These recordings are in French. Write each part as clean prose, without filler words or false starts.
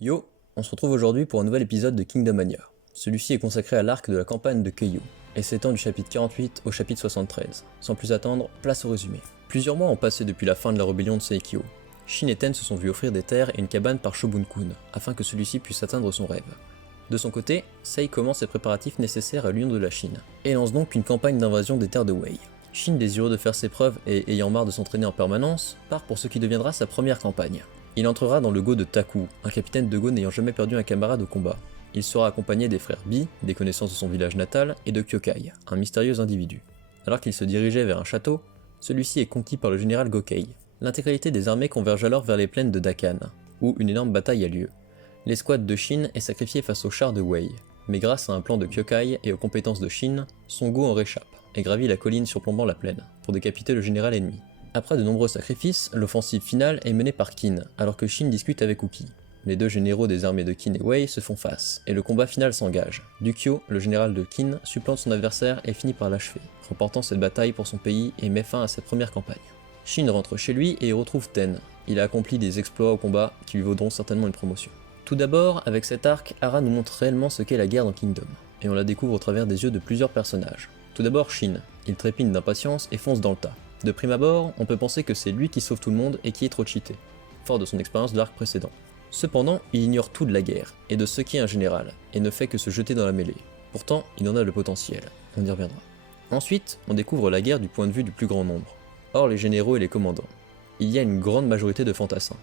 Yo, on se retrouve aujourd'hui pour un nouvel épisode de Kingdom Mania. Celui-ci est consacré à l'arc de la campagne de Keiyu, et s'étend du chapitre 48 au chapitre 73. Sans plus attendre, place au résumé. Plusieurs mois ont passé depuis la fin de la rébellion de Seikyo. Shin et Ten se sont vus offrir des terres et une cabane par Shobun-kun, afin que celui-ci puisse atteindre son rêve. De son côté, Sei commence les préparatifs nécessaires à l'union de la Chine, et lance donc une campagne d'invasion des terres de Wei. Shin, désireux de faire ses preuves et ayant marre de s'entraîner en permanence, part pour ce qui deviendra sa première campagne. Il entrera dans le go de Taku, un capitaine de go n'ayant jamais perdu un camarade au combat. Il sera accompagné des frères Bi, des connaissances de son village natal, et de Kyokai, un mystérieux individu. Alors qu'il se dirigeait vers un château, celui-ci est conquis par le général Gokei. L'intégralité des armées converge alors vers les plaines de Dakan, où une énorme bataille a lieu. L'escouade de Shin est sacrifiée face aux chars de Wei, mais grâce à un plan de Kyokai et aux compétences de Shin, son go en réchappe, et gravit la colline surplombant la plaine, pour décapiter le général ennemi. Après de nombreux sacrifices, l'offensive finale est menée par Qin, alors que Shin discute avec Uki. Les deux généraux des armées de Qin et Wei se font face, et le combat final s'engage. Dukyo, le général de Qin, supplante son adversaire et finit par l'achever, remportant cette bataille pour son pays et met fin à sa première campagne. Shin rentre chez lui et y retrouve Ten. Il a accompli des exploits au combat qui lui vaudront certainement une promotion. Tout d'abord, avec cet arc, Hara nous montre réellement ce qu'est la guerre dans Kingdom, et on la découvre au travers des yeux de plusieurs personnages. Tout d'abord Shin, il trépigne d'impatience et fonce dans le tas. De prime abord, on peut penser que c'est lui qui sauve tout le monde et qui est trop cheaté, fort de son expérience de l'arc précédent. Cependant, il ignore tout de la guerre, et de ce qu'est un général, et ne fait que se jeter dans la mêlée. Pourtant, il en a le potentiel, on y reviendra. Ensuite, on découvre la guerre du point de vue du plus grand nombre. Hors les généraux et les commandants, il y a une grande majorité de fantassins.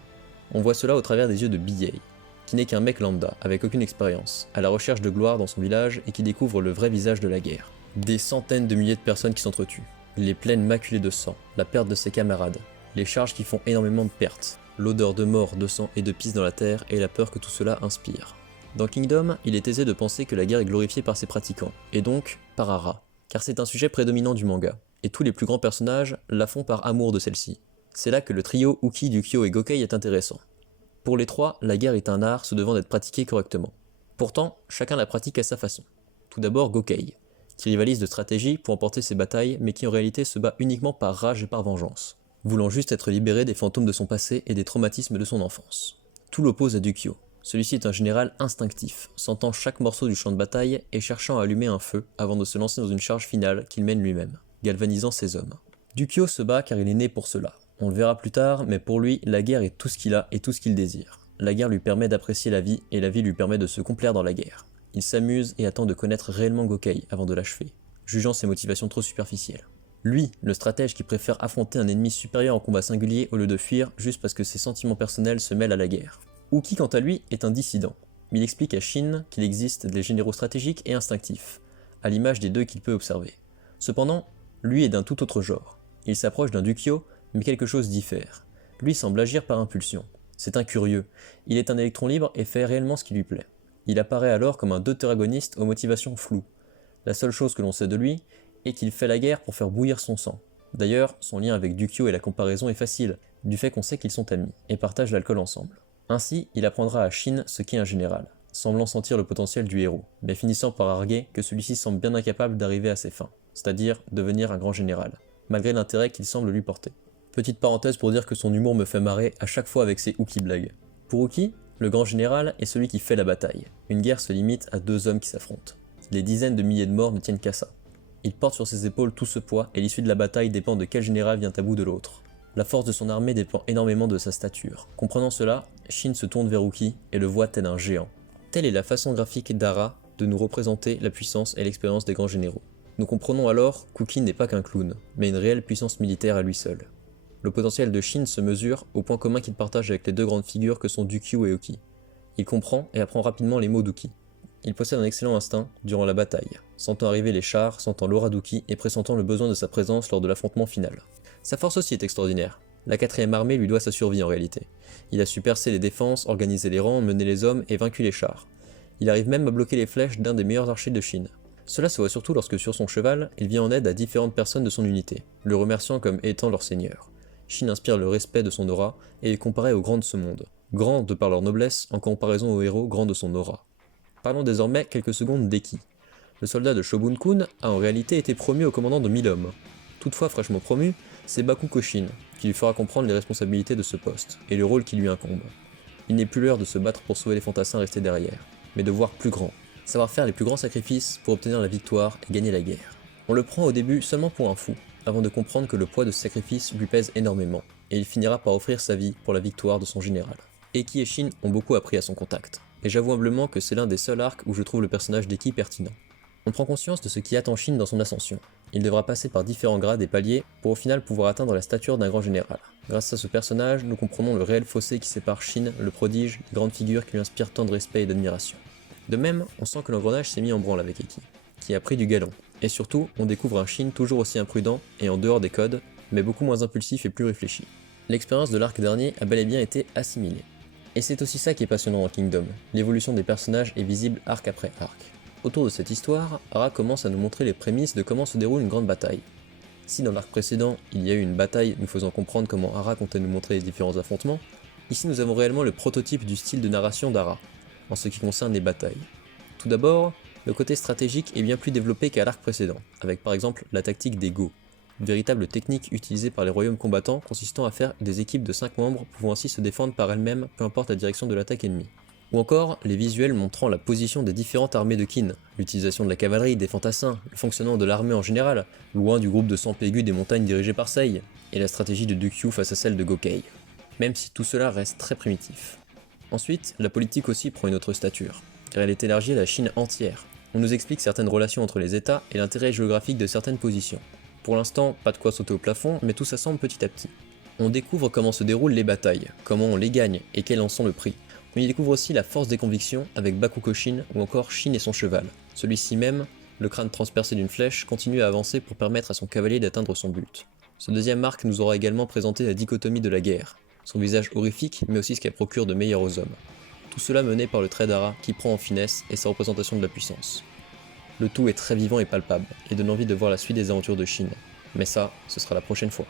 On voit cela au travers des yeux de Biyei, qui n'est qu'un mec lambda, avec aucune expérience, à la recherche de gloire dans son village et qui découvre le vrai visage de la guerre. Des centaines de milliers de personnes qui s'entretuent. Les plaines maculées de sang, la perte de ses camarades, les charges qui font énormément de pertes, l'odeur de mort, de sang et de pisse dans la terre et la peur que tout cela inspire. Dans Kingdom, il est aisé de penser que la guerre est glorifiée par ses pratiquants, et donc par Hara, car c'est un sujet prédominant du manga, et tous les plus grands personnages la font par amour de celle-ci. C'est là que le trio Uki, Dukyo et Gokei est intéressant. Pour les trois, la guerre est un art se devant d'être pratiqué correctement. Pourtant, chacun la pratique à sa façon. Tout d'abord Gokei, qui rivalise de stratégie pour emporter ses batailles, mais qui en réalité se bat uniquement par rage et par vengeance, voulant juste être libéré des fantômes de son passé et des traumatismes de son enfance. Tout l'oppose à Dukyo. Celui-ci est un général instinctif, sentant chaque morceau du champ de bataille et cherchant à allumer un feu avant de se lancer dans une charge finale qu'il mène lui-même, galvanisant ses hommes. Dukyo se bat car il est né pour cela. On le verra plus tard, mais pour lui, la guerre est tout ce qu'il a et tout ce qu'il désire. La guerre lui permet d'apprécier la vie et la vie lui permet de se complaire dans la guerre. Il s'amuse et attend de connaître réellement Gokei avant de l'achever, jugeant ses motivations trop superficielles. Lui, le stratège qui préfère affronter un ennemi supérieur en combat singulier au lieu de fuir juste parce que ses sentiments personnels se mêlent à la guerre. Uki quant à lui est un dissident, mais il explique à Shin qu'il existe des généraux stratégiques et instinctifs, à l'image des deux qu'il peut observer. Cependant, lui est d'un tout autre genre. Il s'approche d'un Dukyo, mais quelque chose diffère. Lui semble agir par impulsion. C'est un curieux, il est un électron libre et fait réellement ce qui lui plaît. Il apparaît alors comme un deutéragoniste aux motivations floues. La seule chose que l'on sait de lui est qu'il fait la guerre pour faire bouillir son sang. D'ailleurs, son lien avec Dukyo et la comparaison est facile, du fait qu'on sait qu'ils sont amis, et partagent l'alcool ensemble. Ainsi, il apprendra à Shin ce qu'est un général, semblant sentir le potentiel du héros, mais finissant par arguer que celui-ci semble bien incapable d'arriver à ses fins, c'est-à-dire devenir un grand général, malgré l'intérêt qu'il semble lui porter. Petite parenthèse pour dire que son humour me fait marrer à chaque fois avec ses Uki blagues. Pour Uki, le grand général est celui qui fait la bataille. Une guerre se limite à deux hommes qui s'affrontent. Les dizaines de milliers de morts ne tiennent qu'à ça. Il porte sur ses épaules tout ce poids et l'issue de la bataille dépend de quel général vient à bout de l'autre. La force de son armée dépend énormément de sa stature. Comprenant cela, Shin se tourne vers Uki et le voit tel un géant. Telle est la façon graphique d'Hara de nous représenter la puissance et l'expérience des grands généraux. Nous comprenons alors qu'Uki n'est pas qu'un clown, mais une réelle puissance militaire à lui seul. Le potentiel de Shin se mesure au point commun qu'il partage avec les deux grandes figures que sont Dukyo et Uki. Il comprend et apprend rapidement les mots d'Uki. Il possède un excellent instinct durant la bataille, sentant arriver les chars, sentant l'aura d'Uki et pressentant le besoin de sa présence lors de l'affrontement final. Sa force aussi est extraordinaire. La 4ème armée lui doit sa survie en réalité. Il a su percer les défenses, organiser les rangs, mener les hommes et vaincu les chars. Il arrive même à bloquer les flèches d'un des meilleurs archers de Chine. Cela se voit surtout lorsque sur son cheval, il vient en aide à différentes personnes de son unité, le remerciant comme étant leur seigneur. Shin inspire le respect de son aura et est comparé aux grands de ce monde, grands de par leur noblesse en comparaison aux héros grands de son aura. Parlons désormais quelques secondes d'Eki. Le soldat de Shobun-kun a en réalité été promu au commandant de 1000 hommes. Toutefois fraîchement promu, c'est Bakuko Shin qui lui fera comprendre les responsabilités de ce poste et le rôle qui lui incombe. Il n'est plus l'heure de se battre pour sauver les fantassins restés derrière, mais de voir plus grand, savoir faire les plus grands sacrifices pour obtenir la victoire et gagner la guerre. On le prend au début seulement pour un fou, avant de comprendre que le poids de ce sacrifice lui pèse énormément, et il finira par offrir sa vie pour la victoire de son général. Eki et Shin ont beaucoup appris à son contact, et j'avoue humblement que c'est l'un des seuls arcs où je trouve le personnage d'Eki pertinent. On prend conscience de ce qui attend Shin dans son ascension. Il devra passer par différents grades et paliers pour au final pouvoir atteindre la stature d'un grand général. Grâce à ce personnage, nous comprenons le réel fossé qui sépare Shin, le prodige, des grandes figures qui lui inspirent tant de respect et d'admiration. De même, on sent que l'engrenage s'est mis en branle avec Eki, qui a pris du galon, et surtout, on découvre un Shin toujours aussi imprudent et en dehors des codes, mais beaucoup moins impulsif et plus réfléchi. L'expérience de l'arc dernier a bel et bien été assimilée. Et c'est aussi ça qui est passionnant dans Kingdom, l'évolution des personnages est visible arc après arc. Autour de cette histoire, Ara commence à nous montrer les prémices de comment se déroule une grande bataille. Si dans l'arc précédent, il y a eu une bataille nous faisant comprendre comment Ara comptait nous montrer les différents affrontements, ici nous avons réellement le prototype du style de narration d'Ara, en ce qui concerne les batailles. Tout d'abord, le côté stratégique est bien plus développé qu'à l'arc précédent, avec par exemple la tactique des Go, une véritable technique utilisée par les royaumes combattants consistant à faire des équipes de 5 membres pouvant ainsi se défendre par elles-mêmes peu importe la direction de l'attaque ennemie. Ou encore les visuels montrant la position des différentes armées de Qin, l'utilisation de la cavalerie, des fantassins, le fonctionnement de l'armée en général, loin du groupe de 100 pégus des montagnes dirigées par Sei, et la stratégie de Dukyu face à celle de Gokei, même si tout cela reste très primitif. Ensuite, la politique aussi prend une autre stature, car elle est élargie à la Chine entière. On nous explique certaines relations entre les États et l'intérêt géographique de certaines positions. Pour l'instant, pas de quoi sauter au plafond, mais tout s'assemble petit à petit. On découvre comment se déroulent les batailles, comment on les gagne et quels en sont le prix. On y découvre aussi la force des convictions avec Bakugo Shin ou encore Shin et son cheval. Celui-ci même, le crâne transpercé d'une flèche, continue à avancer pour permettre à son cavalier d'atteindre son but. Ce deuxième arc nous aura également présenté la dichotomie de la guerre, son visage horrifique mais aussi ce qu'elle procure de meilleur aux hommes. Tout cela mené par le trait d'Ara qui prend en finesse et sa représentation de la puissance. Le tout est très vivant et palpable, et donne envie de voir la suite des aventures de Shin. Mais ça, ce sera la prochaine fois.